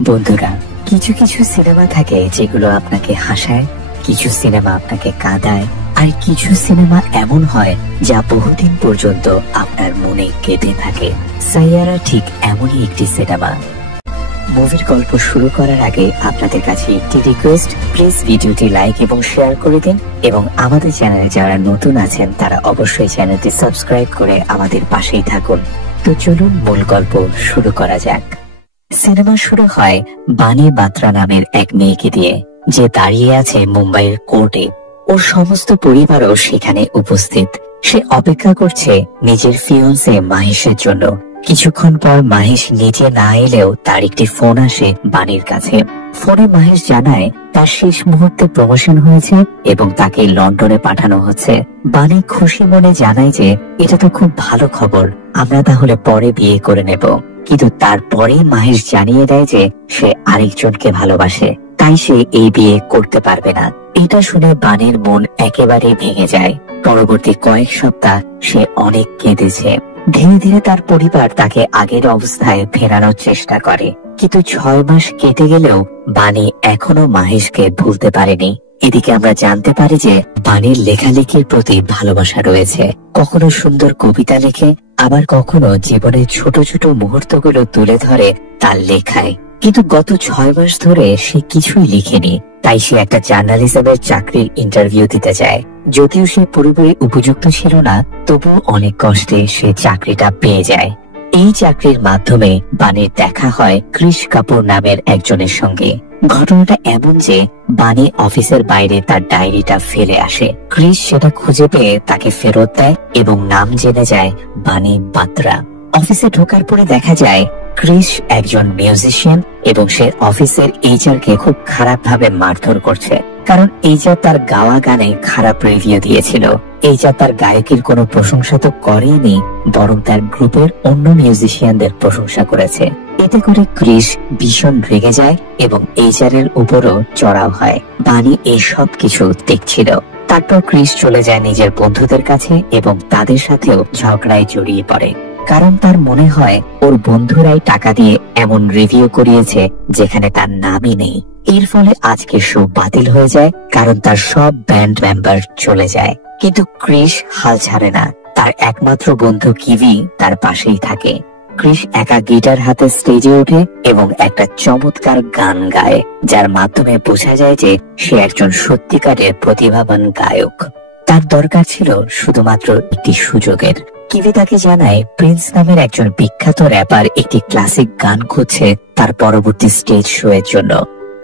বন্ধুরা, কিছু কিছু সিনেমা থাকে যেগুলো আপনাকে হাসায়, কিছু সিনেমা আপনাকে কাঁদায়, আর কিছু সিনেমা এমন হয় যা বহুদিন পর্যন্ত আপনার মনে গেঁথে থাকে। সাইয়ারা ঠিক এমনই একটি সিনেমা। মুভির গল্প শুরু করার আগে আপনাদের কাছে একটি রিকোয়েস্ট, প্লিজ ভিডিওটি লাইক এবং শেয়ার করে দিন, এবং আমাদের চ্যানেলে যারা নতুন আছেন তারা অবশ্যই চ্যানেলটি সাবস্ক্রাইব করে আমাদের পাশেই থাকুন। তো চলুন মূল গল্প শুরু করা যাক। সিনেমা শুরু হয় বানি বাত্রা নামের এক মেয়েকে দিয়ে, যে দাঁড়িয়ে আছে মুম্বাইয়ের কোর্টে। ওর সমস্ত পরিবারও সেখানে উপস্থিত। সে অপেক্ষা করছে নিজের ফিয়ন্সে মাহেশের জন্য। কিছুক্ষণ পর মাহেশ নিজে না এলেও তার একটি ফোন আসে বানির কাছে। ফোনে মাহেশ জানায় তার শেষ মুহূর্তে প্রমোশন হয়েছে এবং তাকে লন্ডনে পাঠানো হচ্ছে। বানি খুশি মনে জানায় যে এটা তো খুব ভালো খবর, আমরা তাহলে পরে বিয়ে করে নেব। কিন্তু তারপরে মাহেশ জানিয়ে দেয় যে সে আরেকজনকে ভালোবাসে, তাই সে এই বিয়ে করতে পারবে না। এটা শুনে বানির মন একেবারে ভেঙে যায়। পরবর্তী কয়েক সপ্তাহ সে অনেক কেঁদেছে। ধীরে ধীরে তার পরিবার তাকে আগের অবস্থায় ফেরানোর চেষ্টা করে, কিন্তু 6 মাস কেটে গেলেও বানি এখনো মাহেশকে ভুলতে পারেনি। এদিকে আমরা জানতে পারি যে বানির লেখালেখির প্রতি ভালোবাসা রয়েছে। কখনো সুন্দর কবিতা লেখে, আবার কখনো জীবনের ছোট ছোট মুহূর্তগুলো তুলে ধরে তার লেখায়। কিন্তু গত 6 মাস ধরে সে কিছুই লিখেনি। তাই সে একটা জার্নালিজমের চাকরির ইন্টারভিউ দিতে যায়। যদিও সে পুরোপুরি উপযুক্ত ছিল না, তবুও অনেক কষ্টে সে চাকরিটা পেয়ে যায়। এই চাকরির মাধ্যমে বানির দেখা হয় ক্রিশ কাপুর নামের একজনের সঙ্গে। ঘটনাটা এমন যে বানি অফিসের বাইরে তার ডায়েরিটা ফেলে আসে। ক্রিশ সেটা খুঁজে পেয়ে তাকে ফেরত দেয় এবং নাম জেনে যায় বানি বাত্রা। অফিসে ঢোকার পরে দেখা যায় ক্রিশ একজন মিউজিশিয়ান এবং সে অফিসের এইচআর কে খুব খারাপ ভাবে মারধর করছে, কারণ এইচআর তার গাওয়া গানে খারাপ রিভিউ দিয়েছিল। এইচআর তার গায়কের কোনো প্রশংসা তো করেনি, বরং তার গ্রুপের অন্য মিউজিশিয়ানদের প্রশংসা করেছে। এতে করে ক্রিশ ভীষণ রেগে যায় এবং এইচআর এর উপরও চড়াও হয়। বানি এই সব কিছু দেখছিল। তারপর ক্রিশ চলে যায় নিজের বন্ধুদের কাছে এবং তাদের সাথেও ঝগড়ায় জড়িয়ে পড়ে, কারণ তার মনে হয় ওর বন্ধুরাই টাকা দিয়ে এমন রিভিউ করিয়েছে যেখানে তার নামই নেই। এর ফলে আজকের শো বাতিল হয়ে যায়, কারণ তার সব ব্যান্ড মেম্বার চলে যায়। কিন্তু ক্রিশ হাল ছাড়ে না। তার একমাত্র বন্ধু কিভি তার পাশেই থাকে। ক্রিশ একা গিটার হাতে স্টেজে ওঠে এবং একটা চমৎকার গান গায়, যার মাধ্যমে বোঝা যায় যে সে একজন সত্যিকারের প্রতিভাবান গায়ক। তার দরকার ছিল শুধুমাত্র একটি সুযোগের। কিভি তাকে জানায় প্রিন্স নামের একজন বিখ্যাত র্যাপার একটি ক্লাসিক গান খুঁজছে তার পরবর্তী স্টেজ শো এর জন্য।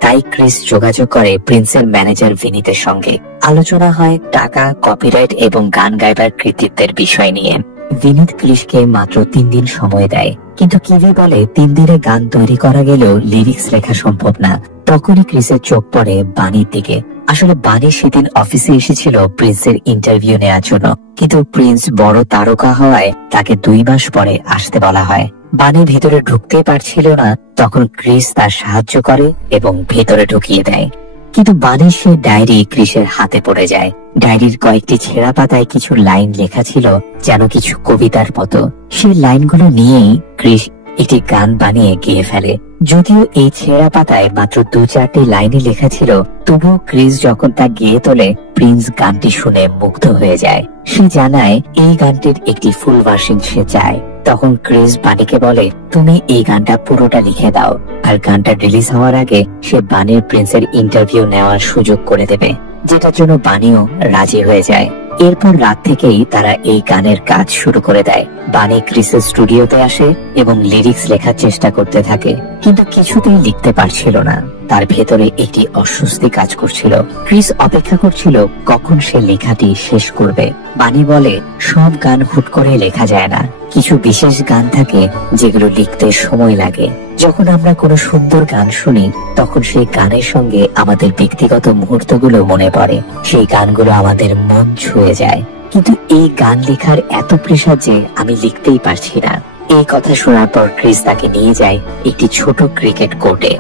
তাই ক্রিস যোগাযোগ করে প্রিন্সের ম্যানেজার ভিনিতের সঙ্গে। আলোচনা হয় টাকা, কপিরাইট এবং গান গাইবার কৃতিত্বের বিষয় নিয়ে। ভিনিত ক্রিসকে মাত্র 3 দিন সময় দেয়, কিন্তু কিভি বলে 3 দিনে গান তৈরি করা গেলেও লিরিক্স লেখা সম্ভব না। তখনই ক্রিসের চোখ পড়ে বানির দিকে। আসলে বানি সেদিন অফিসে এসেছিল প্রিন্সের ইন্টারভিউ নেওয়ার জন্য, কিন্তু প্রিন্স বড় তারকা হওয়ায় তাকে 2 মাস পরে আসতে বলা হয়। বানি ভেতরে ঢুকতে পারছিল না, তখন ক্রিস তার সাহায্য করে এবং ভেতরে ঢুকিয়ে দেয়। কিন্তু বানির সে ডায়েরি ক্রিসের হাতে পড়ে যায়। ডায়েরির কয়েকটি ছেঁড়া পাতায় কিছু লাইন লেখা ছিল, যেন কিছু কবিতার মতো। সেই লাইনগুলো নিয়েই ক্রিস একটি গান বানিয়ে গেয়ে ফেলে। যদিও এই ছেঁড়া পাতায় মাত্র 2-4টি লাইনে লেখা ছিল, তবুও ক্রিস যখন তা গেয়ে তোলে, প্রিন্স গানটি শুনে মুগ্ধ হয়ে যায়। সে জানায় এই গানটির একটি ফুল ভার্সন সে চায়। তখন ক্রিস বানিকে বলে, তুমি এই গানটা পুরোটা লিখে দাও, আর গানটা রিলিজ হওয়ার আগে সে বানির প্রিন্সের ইন্টারভিউ নেওয়ার সুযোগ করে দেবে, যেটার জন্য বানিও রাজি হয়ে যায়। এরপর রাত থেকেই তারা এই গানের কাজ শুরু করে দেয়। বানি ক্রিসের স্টুডিওতে আসে এবং লিরিক্স লেখার চেষ্টা করতে থাকে, কিন্তু কিছুতেই লিখতে পারছিল না। তার ভেতরে একটি অস্বস্তি কাজ করছিল। ক্রিস অপেক্ষা করছিল কখন সে লেখাটি শেষ করবে। বানি বলে, সব গান হুট করে লেখা যায় না, কিছু বিশেষ গান থাকে যেগুলো লিখতে সময় লাগে। যখন আমরা কোনো সুন্দর গান শুনি, তখন সেই গানের সঙ্গে আমাদের ব্যক্তিগত মুহূর্তগুলো মনে পড়ে। সেই গানগুলো আমাদের মন ছুঁয়ে যায়। কিন্তু এই গান লেখার এত প্রেসার যে আমি লিখতেই পারছি না। এই কথা শোনার পর ক্রিস তাকে নিয়ে যায় একটি ছোট ক্রিকেট কোর্টে।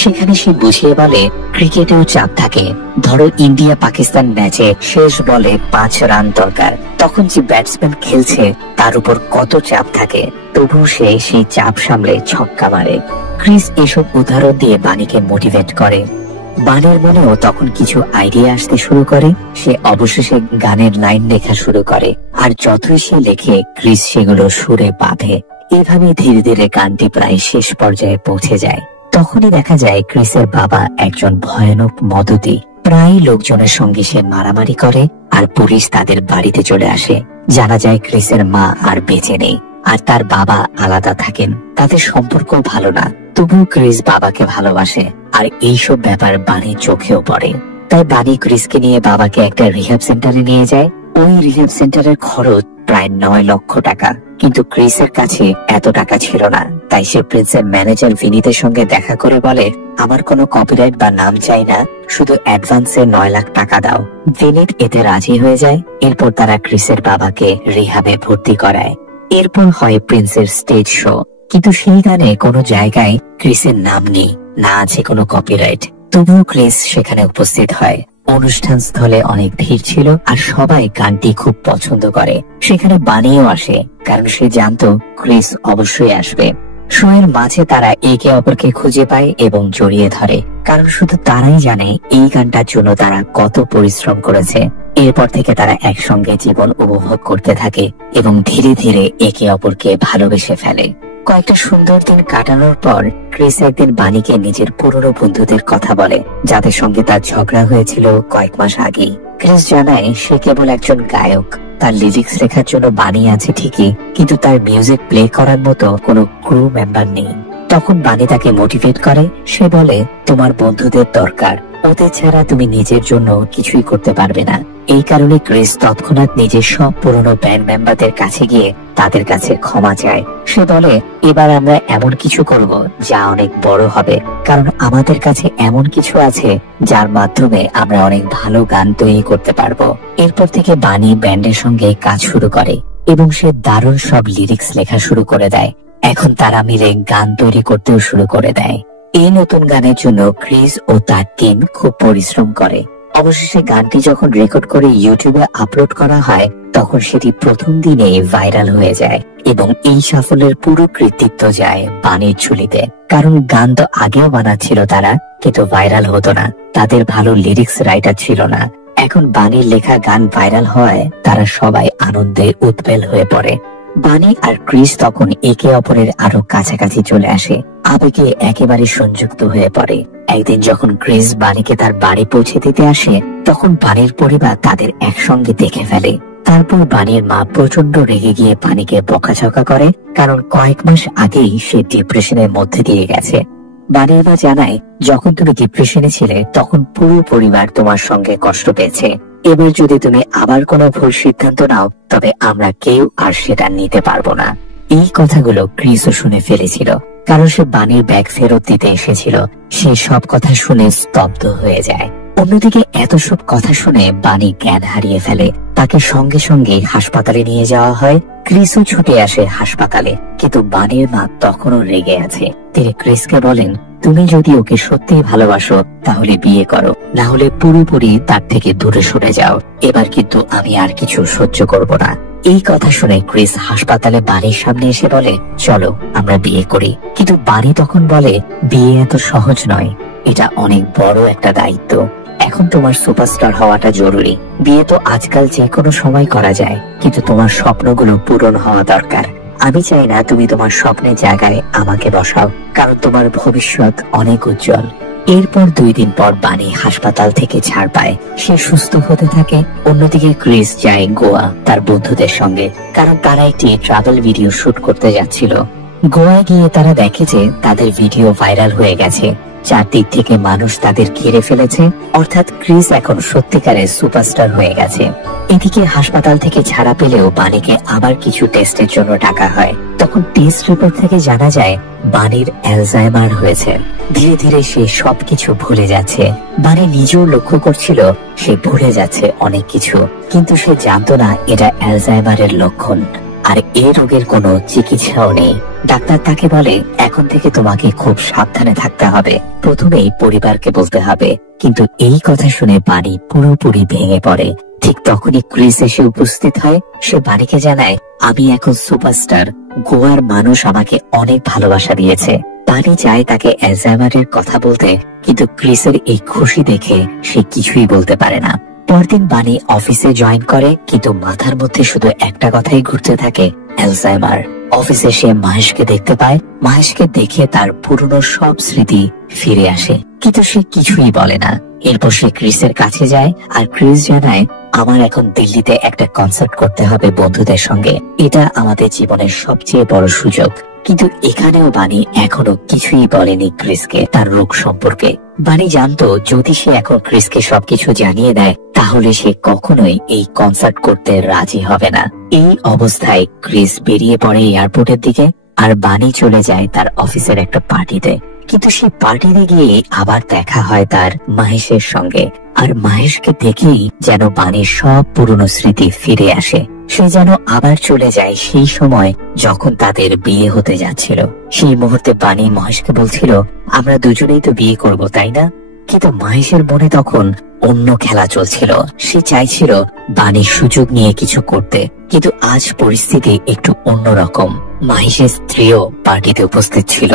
সেখানে সে বুঝিয়ে বলে ক্রিকেটেও চাপ থাকে। ধরো ইন্ডিয়া পাকিস্তান ম্যাচে শেষ বলে 5 রান দরকার, তখন যে ব্যাটসম্যান খেলছে তার উপর কত চাপ থাকে, তবুও সে সেই চাপ সামলে ছক্কা মারে। ক্রিস এসব উদাহরণ দিয়ে বানিকে মোটিভেট করে। বানির মনেও তখন কিছু আইডিয়া আসতে শুরু করে। সে অবশেষে গানের লাইন লেখা শুরু করে, আর যতই সে লেখে ক্রিস সেগুলো সুরে বাঁধে। এভাবে ধীরে ধীরে গানটি প্রায় শেষ পর্যায়ে পৌঁছে যায়। তখনই দেখা যায় ক্রিসের বাবা একজন ভয়ানক মদতি। প্রায় লোকজনের সঙ্গে সে মারামারি করে, আর পুলিশ তাদের বাড়িতে চলে আসে। জানা যায় ক্রিসের মা আর বেঁচে নেই, আর তার বাবা আলাদা থাকেন। তাদের সম্পর্ক ভালো না, তবুও ক্রিস বাবাকে ভালোবাসে, আর এইসব ব্যাপার বানির চোখেও পড়ে। তাই বানি ক্রিসকে নিয়ে বাবাকে একটা রিহ্যাব সেন্টারে নিয়ে যায়। ওই রিহ্যাব সেন্টারের খরচ প্রায় 9 লক্ষ টাকা, কিন্তু ক্রিসের কাছে এত টাকা ছিল না। তাই সে প্রিন্সের ম্যানেজার ভিনিতের সঙ্গে দেখা করে বলে, আমার কোনো কপিরাইট বা নাম চাই না, শুধু অ্যাডভান্সে 9 লাখ টাকা দাও। ভিনিত এতে রাজি হয়ে যায়। এরপর তারা ক্রিসের বাবাকে রিহ্যাবে ভর্তি করায়। এরপর হয় প্রিন্সের স্টেজ শো, কিন্তু সেই গানে কোনো জায়গায় ক্রিসের নাম নেই, না আছে কোনো কপিরাইট। তবুও ক্রিস সেখানে উপস্থিত হয়। অনুষ্ঠান স্থলে অনেক ভিড় ছিল, আর সবাই গানটি খুব পছন্দ করে। সেখানে বানিও আসে, কারণ সে জানতো ক্রিস অবশ্যই আসবে। শো এর মাঝে তারা একে অপরকে খুঁজে পায় এবং জড়িয়ে ধরে, কারণ শুধু তারাই জানে এই গানটার জন্য তারা কত পরিশ্রম করেছে। এরপর থেকে তারা একসঙ্গে জীবন উপভোগ করতে থাকে এবং ধীরে ধীরে একে অপরকে ভালোবেসে ফেলে। কয়েকটা সুন্দর দিন কাটানোর পর ক্রিস একদিন বানিকে নিজের পুরনো বন্ধুদের কথা বলে, যাদের সঙ্গে তার ঝগড়া হয়েছিল কয়েক মাস আগেই। ক্রিস জানায় সে কেবল একজন গায়ক, তার লিরিক্স লেখার জন্য বানি আছে ঠিকই, কিন্তু তার মিউজিক প্লে করার মতো কোনো ক্রু মেম্বার নেই। তখন বানি তাকে মোটিভেট করে। সে বলে, তোমার বন্ধুদের দরকার, ওদের ছাড়া তুমি নিজের জন্য কিছুই করতে পারবে না। এই কারণে ক্রিস তৎক্ষণাৎ নিজের সব পুরনো ব্যান্ড মেম্বারদের কাছে গিয়ে তাদের কাছে ক্ষমা চায়। সে বলে, এবার আমরা এমন কিছু করব যা অনেক বড় হবে, কারণ আমাদের কাছে এমন কিছু আছে যার মাধ্যমে আমরা অনেক ভালো গান তৈরি করতে পারবো। এরপর থেকে বানি ব্যান্ডের সঙ্গে কাজ শুরু করে এবং সে দারুণ সব লিরিক্স লেখা শুরু করে দেয়। এখন তারা মিলে গান তৈরি করতেও শুরু করে দেয়। এই নতুন গানের জন্য ক্রিস ও তার টিম খুব পরিশ্রম করে। অবশেষে গানটি যখন রেকর্ড করে ইউটিউবে আপলোড করা হয়, তখন সেটি প্রথম দিনেই ভাইরাল হয়ে যায় এবং এই সাফল্যের পুরো কৃতিত্ব যায় বানির ঝুলিতে। কারণ গান তো আগেও বানাচ্ছিল তারা, কিন্তু ভাইরাল হতো না, তাদের ভালো লিরিক্স রাইটার ছিল না। এখন বানির লেখা গান ভাইরাল হয়, তারা সবাই আনন্দে উৎপেল হয়ে পড়ে। বানি আর ক্রিস তখন একে অপরের আরো কাছাকাছি চলে আসে, আবেগে একেবারে সংযুক্ত হয়ে পড়ে। একদিন যখন ক্রিস বানিকে তার বাড়ি পৌঁছে দিতে আসে, তখন বানির পরিবার তাদের একসঙ্গে দেখে ফেলে। তারপর বানির মা প্রচন্ড রেগে গিয়ে বানিকে বকাঝকা করে, কারণ কয়েক মাস আগেই সে ডিপ্রেশনের মধ্যে দিয়ে গেছে। বানির মা জানায়, যখন তুমি ডিপ্রেশনে ছিলে তখন পুরো পরিবার তোমার সঙ্গে কষ্ট পেয়েছে। এবার যদি তুমি আবার কোনো ভুল সিদ্ধান্ত নাও, তবে আমরা কেউ আর সেটা নিতে পারবো না। এই কথাগুলো ক্রিসও শুনে ফেলেছিল, কারণ সে বানির ব্যাগ ফেরত দিতে এসেছিল। সে সব কথা শুনে স্তব্ধ হয়ে যায়। অন্যদিকে এত সব কথা শুনে বানি জ্ঞান হারিয়ে ফেলে। তাকে সঙ্গে সঙ্গে হাসপাতালে নিয়ে যাওয়া হয়। ক্রিসও ছুটে আসে হাসপাতালে, কিন্তু বানির মা তখনও রেগে আছে। তিনি ক্রিসকে বলেন, তুমি যদি ওকে সত্যিই ভালোবাসো তাহলে বিয়ে করো, না হলে পুরোপুরি তার থেকে দূরে সরে যাও। এবার কিন্তু আমি আর কিছু সহ্য করব না। এই কথা শুনে ক্রিস হাসপাতালে বাড়ির সামনে এসে বলে, চলো আমরা বিয়ে করি। কিন্তু বাড়ি তখন বলে, বিয়ে এত সহজ নয়, এটা অনেক বড় একটা দায়িত্ব। এখন তোমার সুপারস্টার হওয়াটা জরুরি। বিয়ে তো আজকাল যে কোনো সময় করা যায়, কিন্তু তোমার স্বপ্নগুলো পূরণ হওয়া দরকার। আমি চাই না তুমি তোমার স্বপ্নের জায়গায় আমাকে বসাও, কারণ তোমার ভবিষ্যৎ অনেক উজ্জ্বল। এরপর 2 দিন পর বানি হাসপাতাল থেকে ছাড় পায়, সে সুস্থ হতে থাকে। অন্যদিকে ক্রিস যায় গোয়া তার বন্ধুদের সঙ্গে, কারণ তারা একটি ট্রাভেল ভিডিও শুট করতে যাচ্ছিল। গোয়ায় গিয়ে তারা দেখে যে তাদের ভিডিও ভাইরাল হয়ে গেছে, চারদিক থেকে মানুষ তাদের ঘিরে ফেলেছে, অর্থাৎ ক্রিস এখন সত্যিকারের সুপারস্টার হয়ে গেছে। এদিকে হাসপাতাল থেকে ছাড়া পেলেও বানিকে আবার কিছু টেস্টের জন্য ডাকা হয়। তখন টেস্ট রিপোর্ট থেকে জানা যায় বানির অ্যালজাইমার হয়েছে। ধীরে ধীরে সে সবকিছু ভুলে যাচ্ছে। বানি নিজেও লক্ষ্য করছিল সে ভুলে যাচ্ছে অনেক কিছু, কিন্তু সে জানতো না এটা অ্যালজাইমারের লক্ষণ। আর এই রোগের কোনো চিকিৎসাও নেই। ডাক্তার তাকে বলে এখন থেকে তোমাকে খুব সাবধানে থাকতে হবে, প্রথমেই পরিবারকে বলতে হবে। কিন্তু এই কথা শুনে বানি পুরোপুরি ভেঙে পড়ে। ঠিক তখনই ক্রিস এসে উপস্থিত হয়। সে বানিকে জানায়, আমি এখন সুপারস্টার, গোয়ার মানুষ আমাকে অনেক ভালোবাসা দিয়েছে। বানি চায় তাকে অ্যালজাইমারের কথা বলতে, কিন্তু ক্রিসের এই খুশি দেখে সে কিছুই বলতে পারে না। পরদিন বানি অফিসে জয়েন করে, কিন্তু মাথার মধ্যে শুধু একটা কথাই ঘুরতে থাকে, অ্যালজাইমার। অফিসে সে মহেশকে দেখতে পায়। মহেশকে দেখে তার পুরনো সব স্মৃতি ফিরে আসে, কিন্তু সে কিছুই বলে না। এরপর সে ক্রিসের কাছে যায়, আর ক্রিস জানায়, আমার এখন দিল্লিতে একটা কনসার্ট করতে হবে বন্ধুদের সঙ্গে, এটা আমাদের জীবনের সবচেয়ে বড় সুযোগ। কিন্তু এখানেও বানি এখনো কিছুই বলেনি ক্রিসকে তার রোগ সম্পর্কে। বানি জানতো যদি সে এখন ক্রিসকে সবকিছু জানিয়ে দেয় তাহলে সে কখনোই এই কনসার্ট করতে রাজি হবে না। এই অবস্থায় ক্রিস বেরিয়ে পড়ে এয়ারপোর্টের দিকে, আর বানি চলে যায় তার অফিসের একটা পার্টিতে। কিন্তু সেই পার্টিতে গিয়ে আবার দেখা হয় তার মহেশের সঙ্গে, আর মহেশকে দেখেই যেন বানির সব পুরনো স্মৃতি ফিরে আসে। সে যেন আবার চলে যায় সেই সময় যখন তাদের বিয়ে হতে যাচ্ছিল। সেই মুহূর্তে বানি মহেশকে বলছিল, আমরা দুজনেই তো বিয়ে করব, তাই না? কিন্তু মহেশের মনে তখন অন্য খেলা চলছিল। সে চাইছিল বানির সুযোগ নিয়ে কিছু করতে, কিন্তু আজ পরিস্থিতি একটু অন্যরকম। মহেশের স্ত্রীও পার্টিতে উপস্থিত ছিল।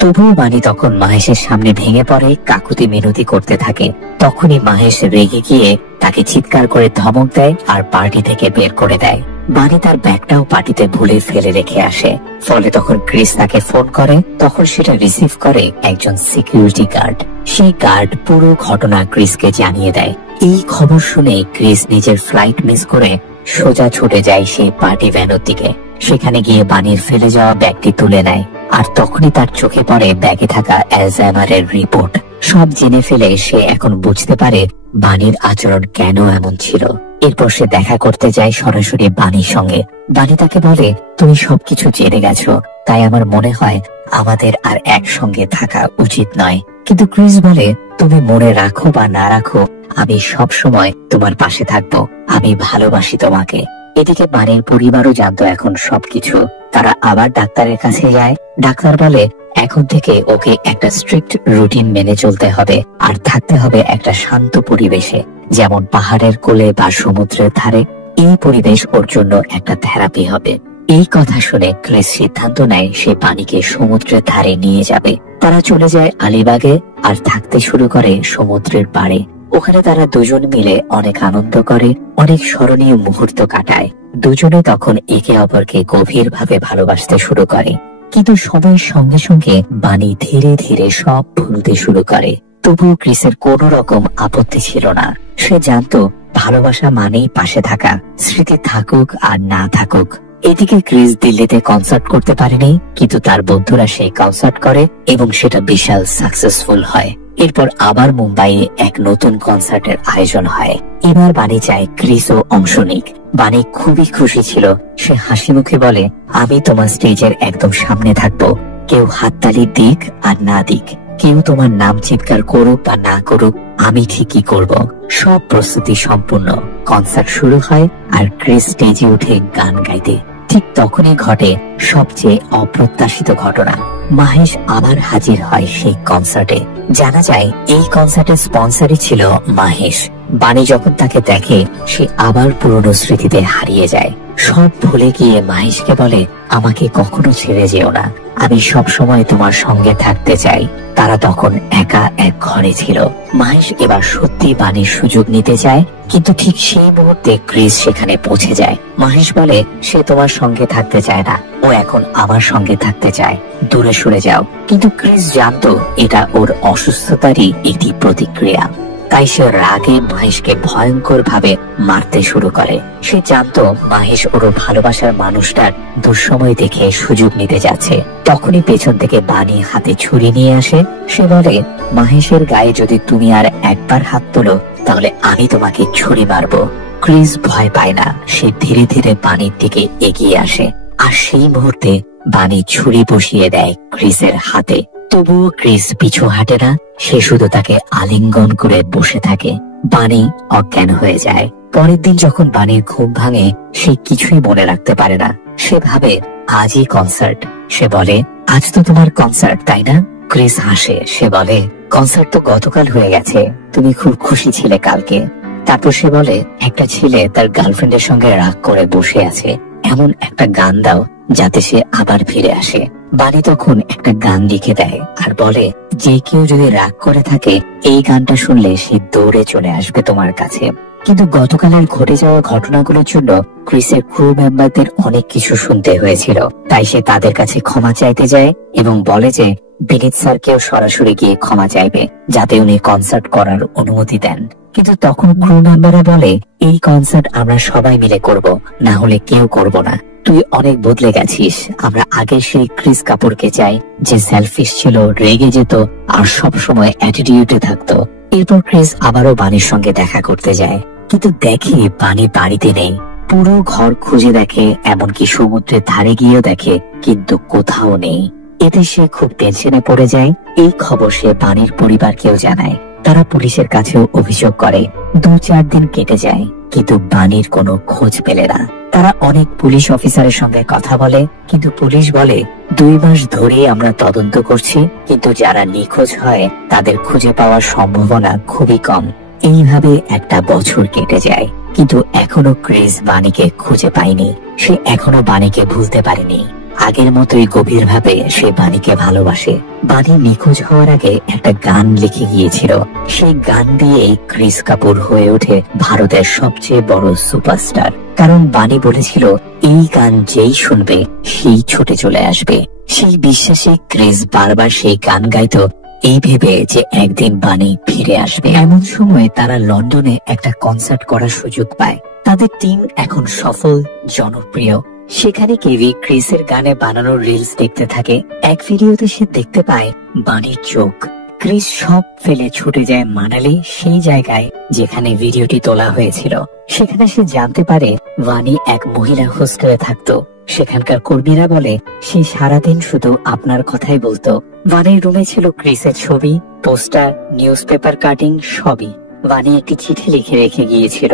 তবুও বানি তখন মহেশের সামনে ভেঙে পড়ে, কাকুতি মিনতি করতে থাকে। তখনই মহেশ রেগে গিয়ে তাকে চিৎকার করে ধমক দেয় আর পার্টি থেকে বের করে দেয়। বানি তার ব্যাগটাও পার্টিতে ভুলে ফেলে রেখে আসে। ফলে তখন ক্রিস তাকে ফোন করে, তখন সেটা রিসিভ করে একজন সিকিউরিটি গার্ড। সেই গার্ড পুরো ঘটনা ক্রিসকে জানিয়ে দেয়। এই খবর শুনে ক্রিস নিজের ফ্লাইট মিস করে সোজা ছুটে যায় সেই পার্টি ভ্যানের দিকে। সেখানে গিয়ে বানির ফেলে যাওয়া ব্যাগটি তুলে নেয়, আর তখনই তার চোখে পড়ে ব্যাগে থাকা অ্যালজাইমারের রিপোর্ট। সব জেনে ফেলে সে এখন বুঝতে পারে বানির আচরণ কেন এমন ছিল। এরপর সে দেখা করতে যায় সরাসরি বানির সঙ্গে। বানি তাকে বলে, তুমি সবকিছু জেনে গেছো, তাই আমার মনে হয় আমাদের আর একসঙ্গে থাকা উচিত নয়। কিন্তু ক্রিস বলে, তুমি মনে রাখো বা না রাখো, আমি সব সময় তোমার পাশে থাকবো, আমি ভালোবাসি তোমাকে। এদিকে বানির পরিবারও জানতো এখন সবকিছু। তারা আবার ডাক্তারের কাছে যায়। ডাক্তার বলে, এখন থেকে ওকে একটা স্ট্রিক্ট রুটিন মেনে চলতে হবে, আর থাকতে হবে একটা শান্ত পরিবেশে, যেমন পাহাড়ের কোলে বা সমুদ্রের ধারে। এই পরিবেশ ওর জন্য একটা থেরাপি হবে। এই কথা শুনে ক্রিস সিদ্ধান্ত নেয় সে বানিকে সমুদ্রের ধারে নিয়ে যাবে। তারা চলে যায় আলিবাগে আর থাকতে শুরু করে সমুদ্রের পাড়ে। ওখানে তারা দুজন মিলে অনেক আনন্দ করে, অনেক স্মরণীয় মুহূর্ত কাটায়। দুজনে তখন একে অপরকে গভীরভাবে ভালোবাসতে শুরু করে। কিন্তু সময়ের সঙ্গে সঙ্গে বানি ধীরে ধীরে সব ভুলতে শুরু করে। তবুও ক্রিসের কোনো রকম আপত্তি ছিল না। সে জানতো ভালোবাসা মানেই পাশে থাকা, স্মৃতি থাকুক আর না থাকুক। এদিকে ক্রিস দিল্লিতে কনসার্ট করতে পারেনি, কিন্তু তার বন্ধুরা সেই কনসার্ট করে এবং সেটা বিশাল সাকসেসফুল হয়। এরপর আবার মুম্বাইয়ে এক নতুন কনসার্টের আয়োজন হয়। এবার বানি চায় ক্রিসও অংশ নিক। বানি খুবই খুশি ছিল। সে হাসি মুখে বলে, আমি তোমার স্টেজের একদম সামনে থাকবো, কেউ হাততালি দিক আর না দিক, কেউ তোমার নাম চিৎকার করুক বা না করুক, আমি ঠিকই করব। সব প্রস্তুতি সম্পূর্ণ। কনসার্ট শুরু হয় আর ক্রিস স্টেজে উঠে গান গাইতে। ঠিক তখনই ঘটে সবচেয়ে অপ্রত্যাশিত ঘটনা। মহেশ আবার হাজির হয় সেই কনসার্টে। জানা যায় এই কনসার্টের স্পন্সরই ছিল মহেশ। বানি যখন তাকে দেখে সে আবার পুরনো স্মৃতিতে হারিয়ে যায়। সব ভুলে গিয়ে মহেশকে বলে, আমাকে কখনো ছেড়ে যেও না, আমি সব সময় তোমার সঙ্গে থাকতে চাই। তারা তখন একা এক ঘরে ছিল। মহেশ এবার সত্যি বানির সুযোগ নিতে চায়, কিন্তু ঠিক সেই মুহূর্তে ক্রিস সেখানে পৌঁছে যায়। মহেশ বলে, সে তোমার সঙ্গে থাকতে চায় না, ও এখন আমার সঙ্গে থাকতে চায়, দূরে সরে যাও। কিন্তু ক্রিস জানতো এটা ওর অসুস্থতারই একটি প্রতিক্রিয়া। তাই সে রাগে মহেশকে ভয়ঙ্কর ভাবে মারতে শুরু করে। সে জানতো মহেশ ওর ভালোবাসার মানুষটার দুঃসময় দেখে সুযোগ নিতে যাচ্ছে। তখনই পেছন থেকে বানি হাতে ছুরি নিয়ে আসে। সে বলে, মহেশের গায়ে যদি তুমি আর একবার হাত তোলো তাহলে আমি তোমাকে ছুরি মারবো। ক্রিস ভয় পায় না। সে ধীরে ধীরে বানির দিকে এগিয়ে আসে, আর সেই মুহূর্তে বানি ছুরি বসিয়ে দেয় ক্রিসের হাতে। তবুও ক্রিস পিছু হাঁটে না। সে শুধু তাকে আলিঙ্গন করে বসে থাকে। বানি অজ্ঞান হয়ে যায়। পরের দিন যখন বানির ঘুম ভাঙে, সে কিছুই মনে রাখতে পারে না। সে ভাবে আজই কনসার্ট। সে বলে, আজ তো তোমার কনসার্ট, তাই না? ক্রিস হাসে। সে বলে, কনসার্ট তো গতকাল হয়ে গেছে, তুমি খুব খুশি ছিলে কালকে। তারপর সে বলে, একটা ছেলে তার গার্লফ্রেন্ডের সঙ্গে রাগ করে বসে আছে, এমন একটা গান দাও যাতে সে আবার ফিরে আসে। বানি তখন একটা গান লিখে দেয় আর বলে, যে কেউ যদি রাগ করে থাকে, এই গানটা শুনলে সে দৌড়ে চলে আসবে তোমার কাছে। কিন্তু গতকালের ঘটে যাওয়া ঘটনাগুলোর জন্য ক্রিসের ক্রু মেম্বারদের অনেক কিছু শুনতে হয়েছিল। তাই সে তাদের কাছে ক্ষমা চাইতে যায় এবং বলে যে বিনীত স্যারকেও সরাসরি গিয়ে ক্ষমা চাইবে, যাতে উনি কনসার্ট করার অনুমতি দেন। কিন্তু তখন ক্রু মেম্বাররা বলে, এই কনসার্ট আমরা সবাই মিলে করব, না হলে কেউ করব না। তুই অনেক বদলে গেছিস। আমরা আগে সেই ক্রিস কাপুরকে চাই যে সেলফিশ ছিল, রেগে যেত আর সব সময় অ্যাটিটিউডে থাকতো। এরপর ক্রিস আবারও বানির সঙ্গে দেখা করতে যায়, কিন্তু দেখে বানি বাড়িতে নেই। পুরো ঘর খুঁজে দেখে, এমনকি সমুদ্রের ধারে গিয়েও দেখে, কিন্তু কোথাও নেই। এতে সে খুব টেনশনে পড়ে যায়। এই খবর সে বানির পরিবারকেও জানায়। তারা পুলিশের কাছেও অভিযোগ করে। 2-4 দিন কেটে যায়, কিন্তু বানির কোনো খোঁজ পেলে না। তারা অনেক পুলিশ অফিসারের সঙ্গে কথা বলে, কিন্তু পুলিশ বলে 2 মাস ধরে আমরা তদন্ত করছি, কিন্তু যারা নিখোঁজ হয় তাদের খুঁজে পাওয়ার সম্ভাবনা খুবই কম। এইভাবে একটা বছর কেটে যায়, কিন্তু এখনো ক্রিস বানিকে খুঁজে পায়নি। সে এখনো বানিকে ভুলতে পারেনি। আগের মতোই গভীরভাবে সে বানিকে ভালোবাসে। বানি নিখোঁজ হওয়ার আগে একটা গান লিখে গিয়েছিল। সেই গান দিয়েই ক্রিস কাপুর হয়ে ওঠে ভারতের সবচেয়ে বড় সুপারস্টার। কারণ বানি বলেছিল, এই গান যেই শুনবে সেই ছুটে চলে আসবে। সেই বিশ্বাসে ক্রিস বারবার সেই গান গাইতো, এই ভেবে যে একদিন বানি ফিরে আসবে। এমন সময় তারা লন্ডনে একটা কনসার্ট করার সুযোগ পায়। তাদের টিম এখন সফল, জনপ্রিয়। সেখানে কেভি ক্রিসের গানে বানানো রিলস দেখতে থাকে। এক ভিডিওতে সে দেখতে পায় বানির চোখ। ক্রিস সব ফেলে ছুটে যায় মানালি, সেই জায়গায় যেখানে ভিডিওটি তোলা হয়েছিল। সেখানে সে জানতে পারে বানি এক মহিলা হোস্টেলে থাকতো। সেখানকার কর্মীরা বলে, সে সারাদিন শুধু আপনার কথাই বলতো। বানির রুমে ছিল ক্রিসের ছবি, পোস্টার, নিউজ পেপার কাটিং, সবই। বানি একটি চিঠি লিখে রেখে গিয়েছিল,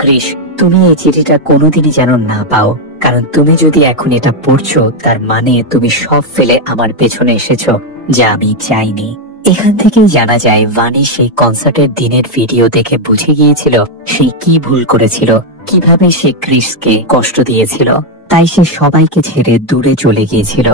ক্রিস, তুমি এই চিঠিটা কোনোদিনই যেন না পাও, কারণ তুমি যদি এখন এটা পড়ছো, তার মানে তুমি সব ফেলে আমার পেছনে এসেছো, যা আমি চাইনি। এখান থেকেই জানা যায় বানি সেই কনসার্টের দিনের ভিডিও দেখে বুঝে গিয়েছিল সে কি ভুল করেছিল, কিভাবে সে ক্রিসকে কষ্ট দিয়েছিল। তাই সে সবাইকে ছেড়ে দূরে চলে গিয়েছিল।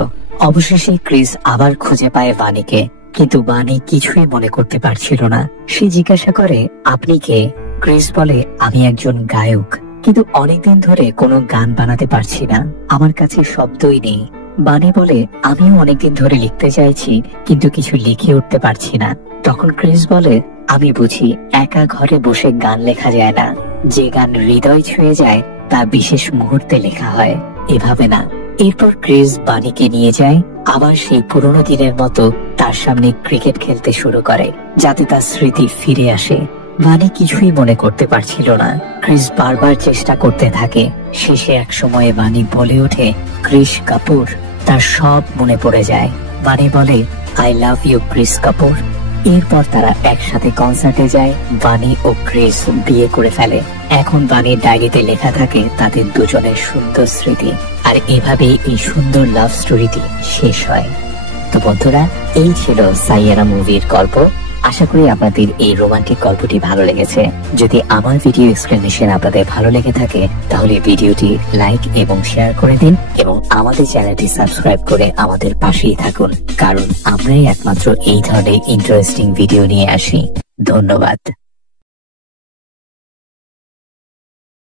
অবশেষে ক্রিস আবার খুঁজে পায় বানিকে, কিন্তু বানি কিছুই মনে করতে পারছিল না। সে জিজ্ঞাসা করে, আপনি কে? ক্রিস বলে, আমি একজন গায়ক, কিন্তু অনেকদিন ধরে কোনো গান বানাতে পারছি না, আমার কাছে শব্দই নেই। বানি বলে, আমিও অনেকদিন ধরে লিখতে চাইছি, কিন্তু কিছু লিখে উঠতে পারছি না। তখন ক্রিস বলে, আমি বুঝি, একা ঘরে বসে গান লেখা যায় না। যে গান হৃদয় ছুঁয়ে যায় তা বিশেষ মুহূর্তে লেখা হয়, এভাবে না। এরপর ক্রিস বানিকে নিয়ে যায় আবার সেই পুরোনো দিনের মতো তার সামনে ক্রিকেট খেলতে শুরু করে, যাতে তার স্মৃতি ফিরে আসে। বানি কিছুই মনে করতে পারছিল না। ক্রিস বারবার চেষ্টা করতে থাকে। শেষে এক সময়ে বানি বলে ওঠে, ক্রিস কাপুর। তার সব মনে পড়ে যায়। বানি বলে, I love you Chris Kapoor. এরপর তারা একসাথে কনসার্টে যায়। বানি ও ক্রিস বিয়ে করে ফেলে। এখন বানির ডায়েরিতে লেখা থাকে তাদের দুজনের সুন্দর স্মৃতি। আর এভাবেই এই সুন্দর লাভ স্টোরিটি শেষ হয়। তো বন্ধুরা, এই ছিল সাইয়ারা মুভির গল্প। আশা করি আপনাদের এই রোমান্টিক গল্পটি ভালো লেগেছে। যদি আমার ভিডিও এক্সপ্লেনেশন আপনাদের ভালো লেগে থাকে, তাহলে ভিডিওটি লাইক এবং শেয়ার করে দিন এবং আমাদের চ্যানেলটি সাবস্ক্রাইব করে আমাদের পাশেই থাকুন, কারণ আমরাই একমাত্র এই ধরনের ইন্টারেস্টিং ভিডিও নিয়ে আসি। ধন্যবাদ।